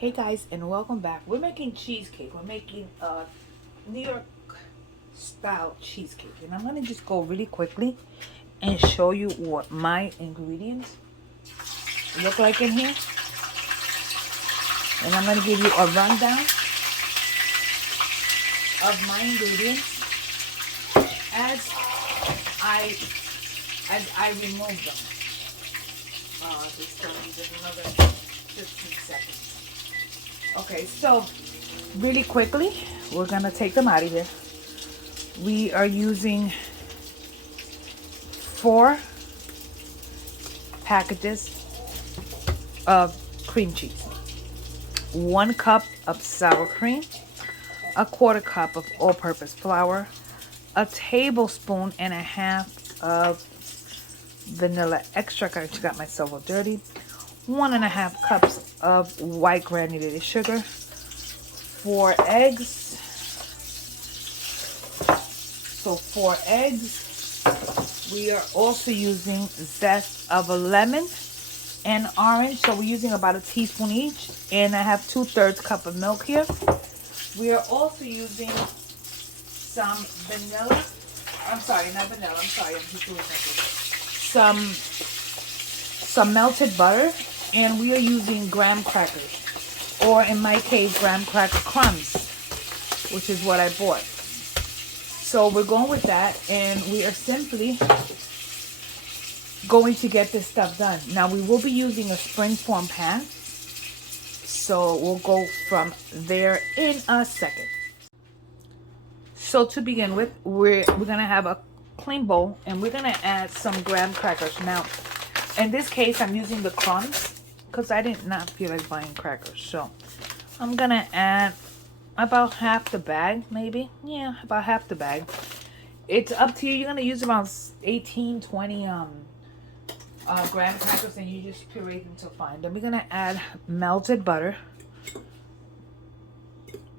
Hey guys, and welcome back. We're making cheesecake. We're making a New York style cheesecake, and I'm gonna just go really quickly and show you what my ingredients look like in here. And I'm gonna give you a rundown of my ingredients as I remove them. This still needs another 15 seconds. Okay, so really quickly, we're gonna take them out of here. We are using 4 packages of cream cheese, 1 cup of sour cream, a 1/4 cup of all-purpose flour, a tablespoon and a half of vanilla extract. I just got myself all dirty. 1.5 cups of white granulated sugar, 4 eggs. So 4 eggs. We are also using zest of a lemon and orange. So we're using about a teaspoon each. And I have 2/3 cup of milk here. We are also using some vanilla. I'm sorry, not vanilla. I'm sorry, I'm just doing something. Some melted butter. And we are using graham crackers. Or in my case, graham cracker crumbs, which is what I bought. So we're going with that, and we are simply going to get this stuff done. Now we will be using a springform pan, so we'll go from there in a second. So to begin with, we're gonna have a clean bowl, and we're gonna add some graham crackers. Now, in this case, I'm using the crumbs because I did not feel like buying crackers. So I'm gonna add about half the bag, maybe. Yeah, about half the bag. It's up to you. You're gonna use about 18, 20 graham crackers, and you just puree them till fine. Then we're gonna add melted butter.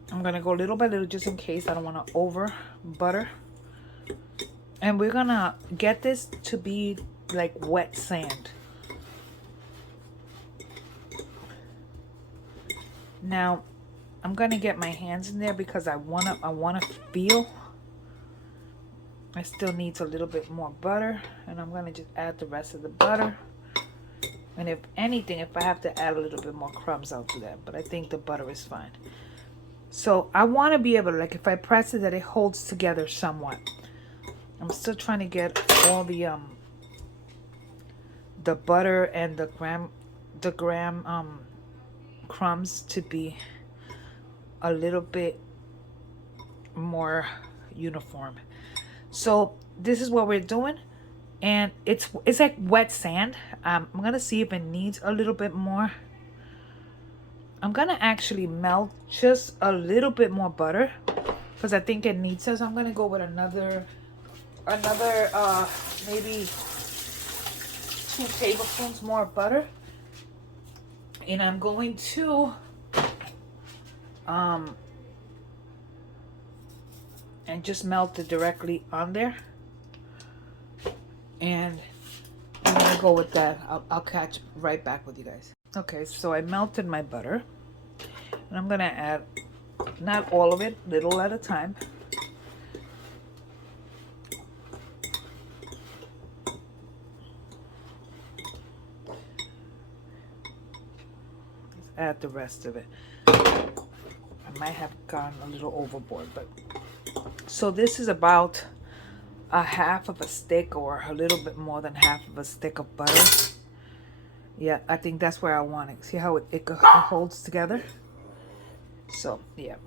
I'm gonna go little by little just in case I don't want to over butter. And we're gonna get this to be like wet sand. Now I'm gonna get my hands in there because I wanna feel. I still need a little bit more butter, and I'm gonna just add the rest of the butter. And if anything, if I have to add a little bit more crumbs, I'll do that. But I think the butter is fine. So I want to be able to, like, if I press it, that it holds together somewhat. I'm still trying to get all the butter and the graham crumbs to be a little bit more uniform. So this is what we're doing, and it's like wet sand. I'm gonna see if it needs a little bit more. I'm gonna actually melt just a little bit more butter because I think it needs it. So I'm gonna go with another maybe 2 tablespoons more butter, and I'm going to and just melt it directly on there. And I'm gonna go with that. I'll catch right back with you guys. Okay, so I melted my butter, and I'm gonna add not all of it, little at a time. Let's add the rest of it. I might have gone a little overboard, but so this is about a half of a stick, or a little bit more than half of a stick of butter. Yeah, I think that's where I want it. See how it holds together? So yeah,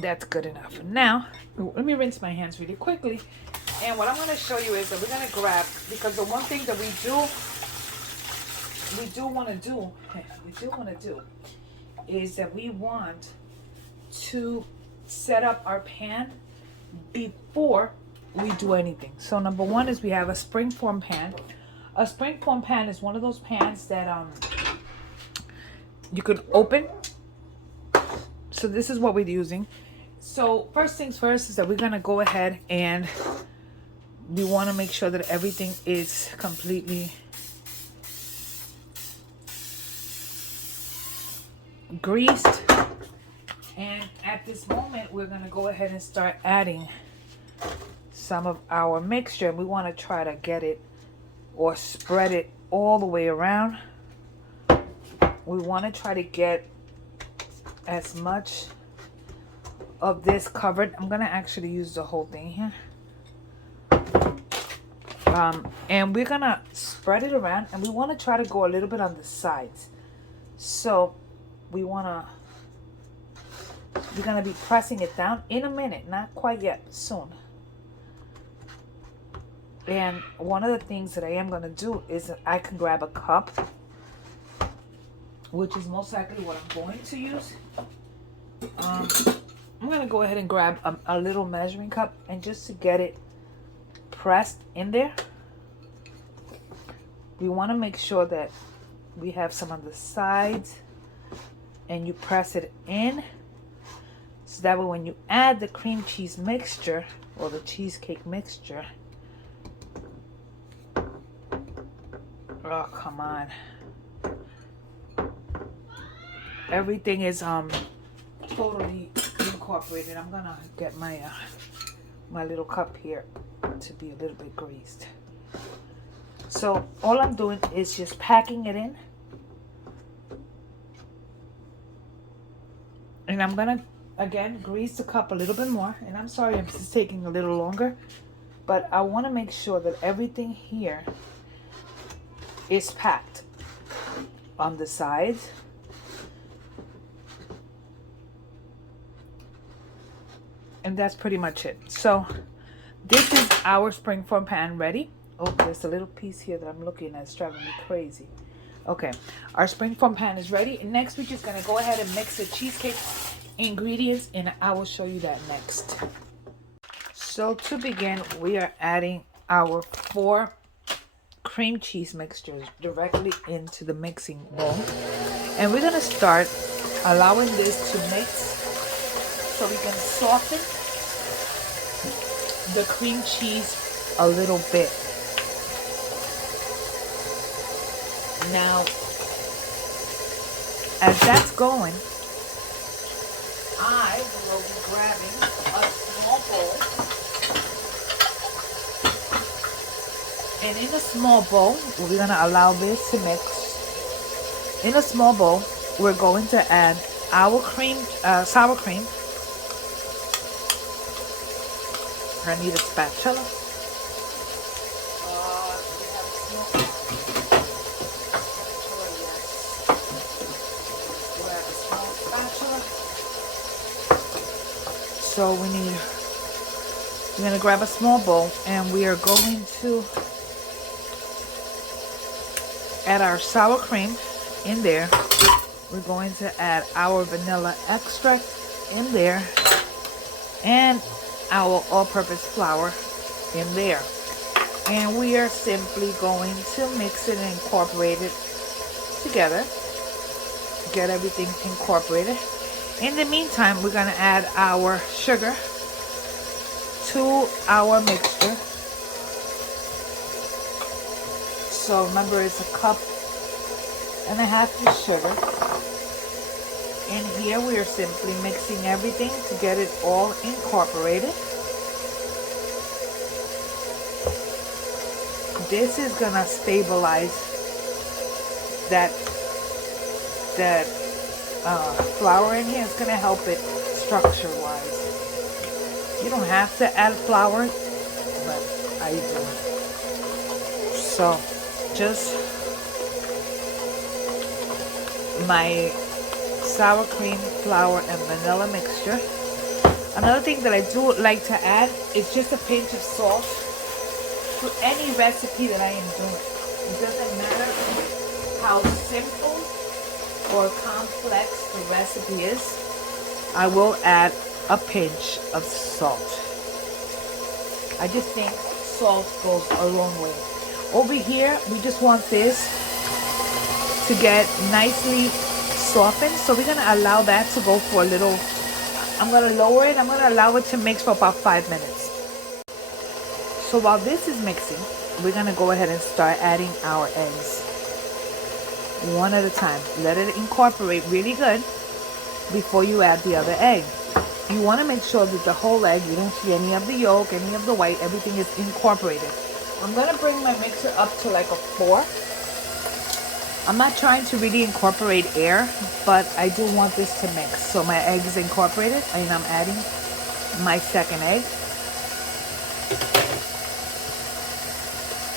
that's good enough. Now let me rinse my hands really quickly, and what I'm going to show you is that we're going to grab, because the one thing that we do want to do is that we want to set up our pan before we do anything. So number one is we have a springform pan. A springform pan is one of those pans that you could open. So this is what we're using. So first things first is that we're gonna go ahead and we want to make sure that everything is completely greased. And at this moment, we're going to go ahead and start adding some of our mixture. We want to try to get it or spread it all the way around. We want to try to get as much of this covered. I'm going to actually use the whole thing here. And we're going to spread it around, and we want to try to go a little bit on the sides. So we're going to be pressing it down in a minute, not quite yet, soon. And one of the things that I am going to do is that I can grab a cup, which is most likely what I'm going to use. I'm going to go ahead and grab a little measuring cup, and just to get it pressed in there, we want to make sure that we have some on the sides, and you press it in, so that way when you add the cream cheese mixture or the cheesecake mixture, oh, come on. Everything is totally incorporated. I'm gonna get my my little cup here to be a little bit greased. So all I'm doing is just packing it in. And I'm gonna again grease the cup a little bit more. And I'm sorry if this is taking a little longer, but I want to make sure that everything here is packed on the sides. And that's pretty much it. So this is our springform pan ready. Oh, there's a little piece here that I'm looking at. It's driving me crazy. Okay, our springform pan is ready. And next we're just going to go ahead and mix the cheesecake ingredients, and I will show you that next. So to begin, we are adding our 4 cream cheese mixtures directly into the mixing bowl. And we're going to start allowing this to mix so we can soften the cream cheese a little bit. Now, as that's going, I will be grabbing a small bowl. And in a small bowl, we're going to allow this to mix. In a small bowl, we're going to add our sour cream. I need a spatula. So we're going to grab a small bowl, and we are going to add our sour cream in there. We're going to add our vanilla extract in there, and our all-purpose flour in there. And we are simply going to mix it and incorporate it together. Get everything incorporated. In the meantime, we're going to add our sugar to our mixture. So remember, it's 1.5 cups of sugar. And here we are simply mixing everything to get it all incorporated. This is going to stabilize that flour in here. Is going to help it structure-wise. You don't have to add flour, but I do. So, just my sour cream, flour, and vanilla mixture. Another thing that I do like to add is just a pinch of salt to any recipe that I am doing. It doesn't matter how simple or complex the recipe is, I will add a pinch of salt. I just think salt goes a long way. Over here, we just want this to get nicely softened, so we're going to allow that to go for a little. I'm going to lower it. I'm going to allow it to mix for about 5 minutes. So while this is mixing, we're going to go ahead and start adding our eggs one at a time. Let it incorporate really good. before you add the other egg. You want to make sure that the whole egg, you don't see any of the yolk, any of the white, everything is incorporated. I'm going to bring my mixer up to like a 4. I'm not trying to really incorporate air, but I do want this to mix. So my egg is incorporated, and I'm adding my second egg.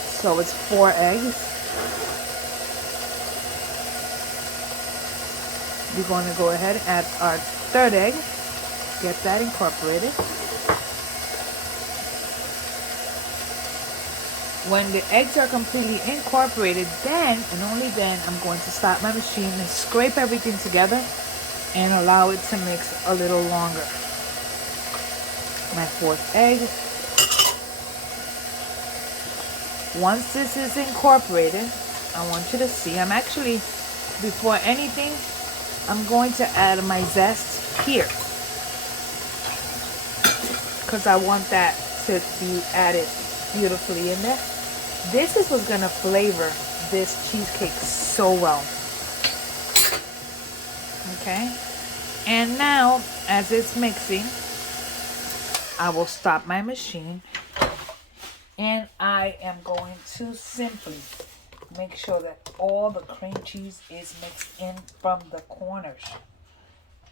So it's 4 eggs. We're going to go ahead and add our third egg. Get that incorporated. When the eggs are completely incorporated, then and only then I'm going to stop my machine and scrape everything together and allow it to mix a little longer. My 4th egg. Once this is incorporated, I want you to see, I'm actually, before anything, I'm going to add my zest here, because I want that to be added beautifully in there. This is what's going to flavor this cheesecake so well. Okay? And now, as it's mixing, I will stop my machine. And I am going to simply make sure that all the cream cheese is mixed in from the corners.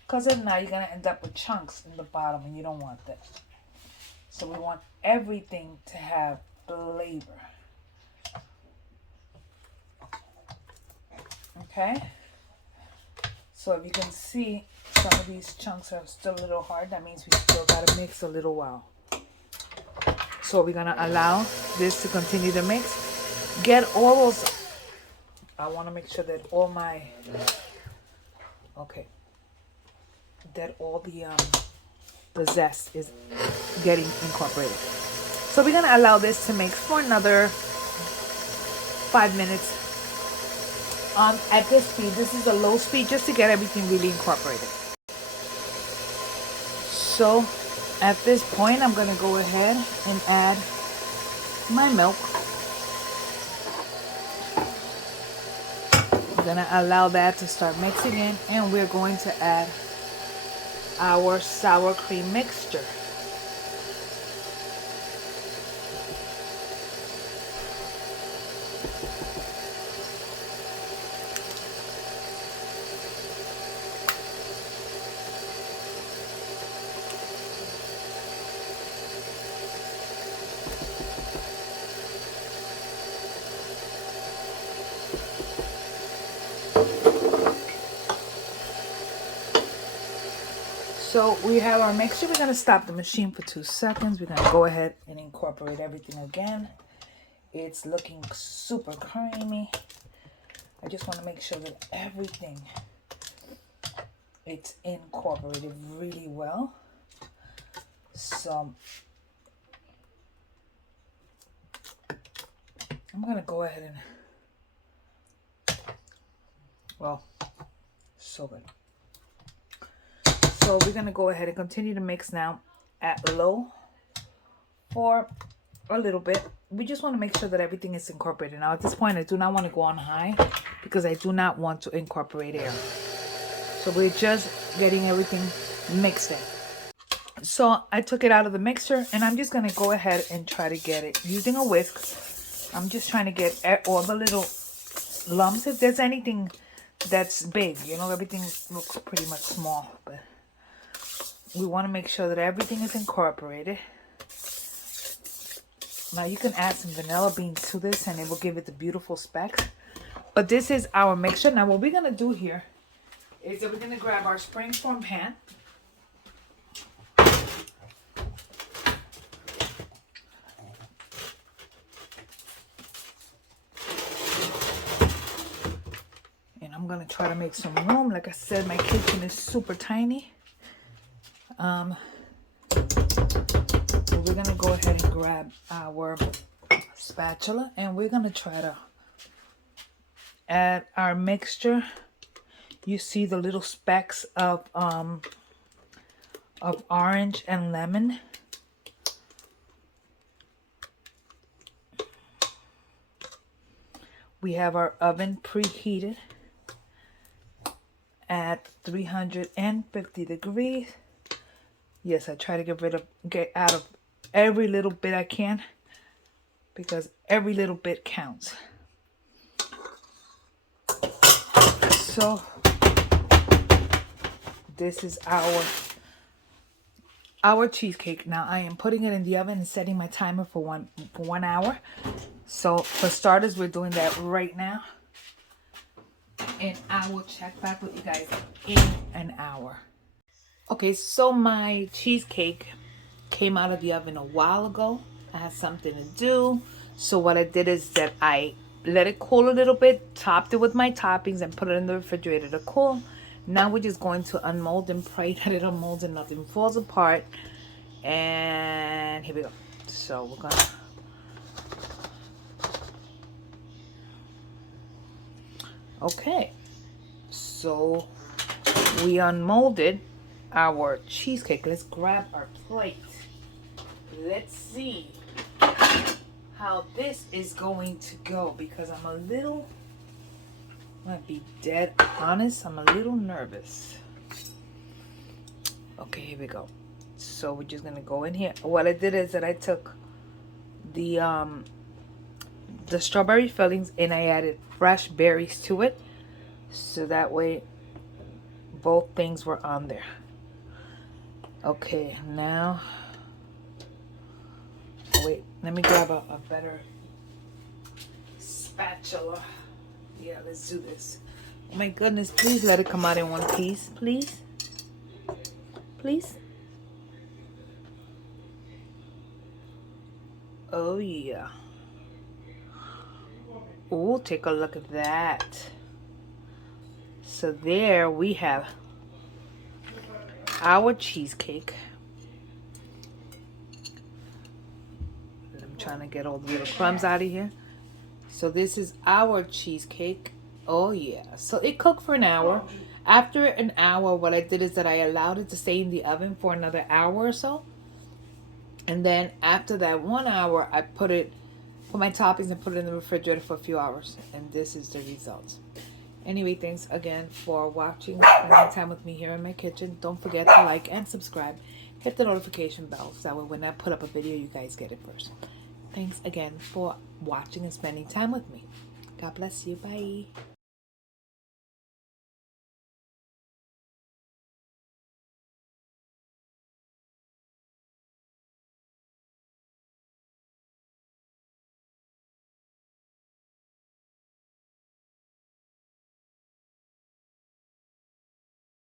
Because if not, you're going to end up with chunks in the bottom, and you don't want that. So we want everything to have flavor. Okay? So if you can see, some of these chunks are still a little hard. That means we still got to mix a little while. So we're going to allow this to continue to mix. Get all those. I want to make sure that all my, okay, that all the zest is getting incorporated. So we're going to allow this to mix for another 5 minutes. At this speed, this is a low speed just to get everything really incorporated. So at this point, I'm going to go ahead and add my milk. I'm going to allow that to start mixing in, and we're going to add our sour cream mixture. So we have our mixture. We're going to stop the machine for 2 seconds. We're going to go ahead and incorporate everything again. It's looking super creamy. I just want to make sure that everything, it's incorporated really well. So I'm going to go ahead and, well, so good. So we're going to go ahead and continue to mix now at low for a little bit. We just want to make sure that everything is incorporated. Now at this point, I do not want to go on high because I do not want to incorporate air. So we're just getting everything mixed in. So I took it out of the mixer, and I'm just going to go ahead and try to get it using a whisk. I'm just trying to get all the little lumps. If there's anything that's big, you know, everything looks pretty much small, but we want to make sure that everything is incorporated. Now you can add some vanilla beans to this, and it will give it the beautiful specks. But this is our mixture. Now what we're going to do here is that we're going to grab our springform pan. And I'm going to try to make some room. Like I said, my kitchen is super tiny. So we're going to go ahead and grab our spatula, and we're going to try to add our mixture. You see the little specks of orange and lemon. We have our oven preheated at 350 degrees. Yes, I try to get out of every little bit I can, because every little bit counts. So this is our cheesecake. Now I am putting it in the oven and setting my timer for one hour. So for starters, we're doing that right now, and I will check back with you guys in an hour. Okay, so my cheesecake came out of the oven a while ago. I had something to do, so what I did is that I let it cool a little bit, topped it with my toppings, and put it in the refrigerator to cool. Now we're just going to unmold and pray that it unmolds and nothing falls apart. And here we go. So we're gonna, okay, so we unmolded our cheesecake. Let's grab our plate. Let's see how this is going to go, because I'm gonna be dead honest, I'm a little nervous. Okay, here we go. So we're just gonna go in here. What I did is that I took the strawberry fillings and I added fresh berries to it, so that way both things were on there. Okay, now wait, let me grab a better spatula. Yeah, let's do this. Oh my goodness, please let it come out in one piece, please. Please. Oh yeah. Oh, take a look at that. So there we have our cheesecake. I'm trying to get all the little crumbs out of here. So this is our cheesecake. Oh yeah. So it cooked for an hour. After an hour, what I did is that I allowed it to stay in the oven for another hour or so. And then after that 1 hour, I put my toppings and put it in the refrigerator for a few hours. And this is the results. Anyway, thanks again for watching, spending time with me here in my kitchen. Don't forget to like and subscribe. Hit the notification bell so that way when I put up a video, you guys get it first. Thanks again for watching and spending time with me. God bless you. Bye.